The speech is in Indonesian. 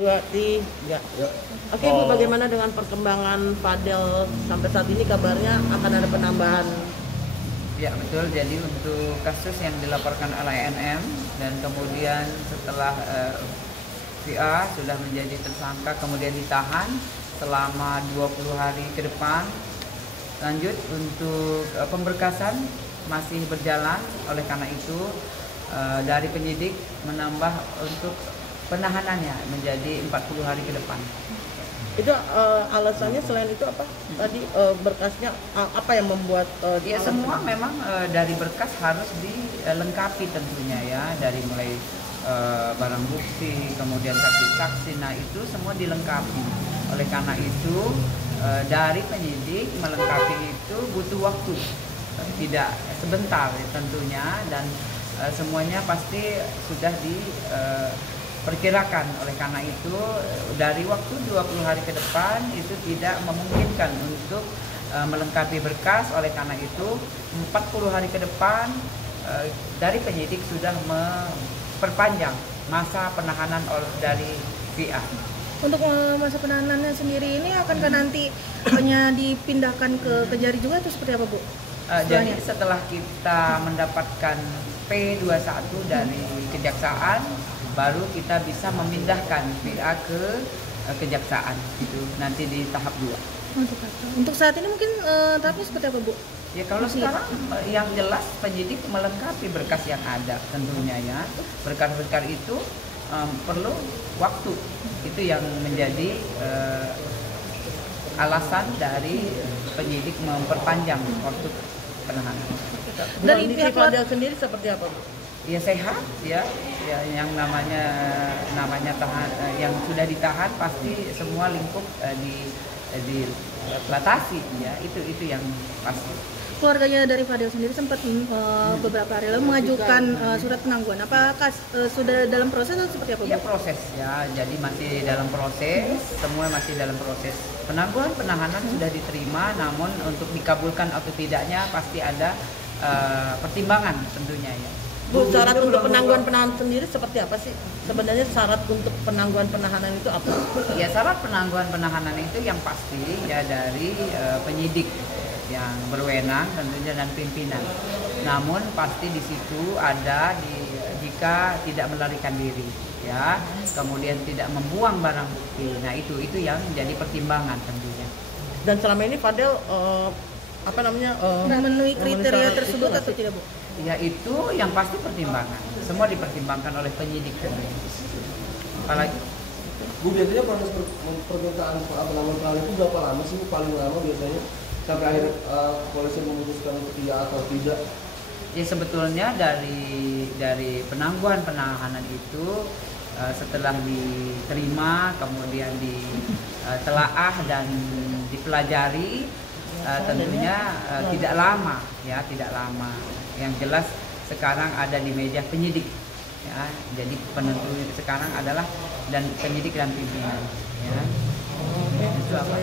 2, 3. Ya. Oke Bu, bagaimana dengan perkembangan Fadel sampai saat ini? Kabarnya akan ada penambahan. Ya betul, jadi untuk kasus yang dilaporkan oleh ANM dan kemudian setelah VA sudah menjadi tersangka kemudian ditahan selama 20 hari ke depan. Lanjut untuk pemberkasan masih berjalan, oleh karena itu dari penyidik menambah untuk penahanannya menjadi 40 hari ke depan. Itu alasannya selain itu apa? Tadi berkasnya apa yang membuat ya semua memang dari berkas harus dilengkapi tentunya ya, dari mulai barang bukti, kemudian saksi-saksi, nah itu semua dilengkapi. Oleh karena itu dari penyidik melengkapi itu butuh waktu, tidak sebentar tentunya, dan semuanya pasti sudah diperkirakan. Oleh karena itu dari waktu 20 hari ke depan itu tidak memungkinkan untuk melengkapi berkas. Oleh karena itu 40 hari ke depan dari penyidik sudah memperpanjang masa penahanan dari VA. Untuk masa penahanannya sendiri ini akankah nanti hanya dipindahkan ke Kejari juga atau seperti apa Bu? Jadi setelah kita mendapatkan P21 dari Kejaksaan, baru kita bisa memindahkan VA ke Kejaksaan itu nanti di tahap 2. Untuk saat ini mungkin tahapnya seperti apa Bu? Ya kalau sekarang yang jelas penyidik melengkapi berkas yang ada tentunya ya. Berkas-berkas itu perlu waktu, itu yang menjadi alasan dari penyidik memperpanjang waktu penahanan. Dari pihak Fadel sendiri seperti apa Bu? Ya sehat ya, yang namanya yang sudah ditahan pasti semua lingkup dibatasi ya, itu yang pasti. Keluarganya dari Fadel sendiri sempat beberapa hari lalu mengajukan surat penangguhan. Apakah sudah dalam proses atau seperti apa Bu? Ya proses ya, jadi masih dalam proses, semua masih dalam proses. Penangguhan penahanan sudah diterima, namun untuk dikabulkan atau tidaknya pasti ada pertimbangan tentunya ya. Bu, syarat untuk penangguhan penahanan sendiri seperti apa sih? Sebenarnya syarat untuk penangguhan penahanan itu apa? Ya syarat penangguhan penahanan itu yang pasti ya dari penyidik yang berwenang tentunya dan pimpinan. Namun pasti di situ ada jika tidak melarikan diri ya, kemudian tidak membuang barang bukti. Nah itu yang menjadi pertimbangan tentunya. Dan selama ini Fadel memenuhi kriteria tersebut atau tidak Bu? Ya itu yang pasti pertimbangan. Semua dipertimbangkan oleh penyidik tentunya. Apalagi Bu, biasanya proses permintaan penambahan itu berapa lama sih? Paling lama biasanya sampai akhirnya polisi memutuskan untuk iya atau tidak? Ya sebetulnya dari penangguhan penahanan itu setelah diterima kemudian ditelaah dan dipelajari tentunya tidak lama ya, tidak lama. Yang jelas sekarang ada di meja penyidik ya, jadi penentu sekarang adalah dan penyidik dan pimpinan ya. Itu apa?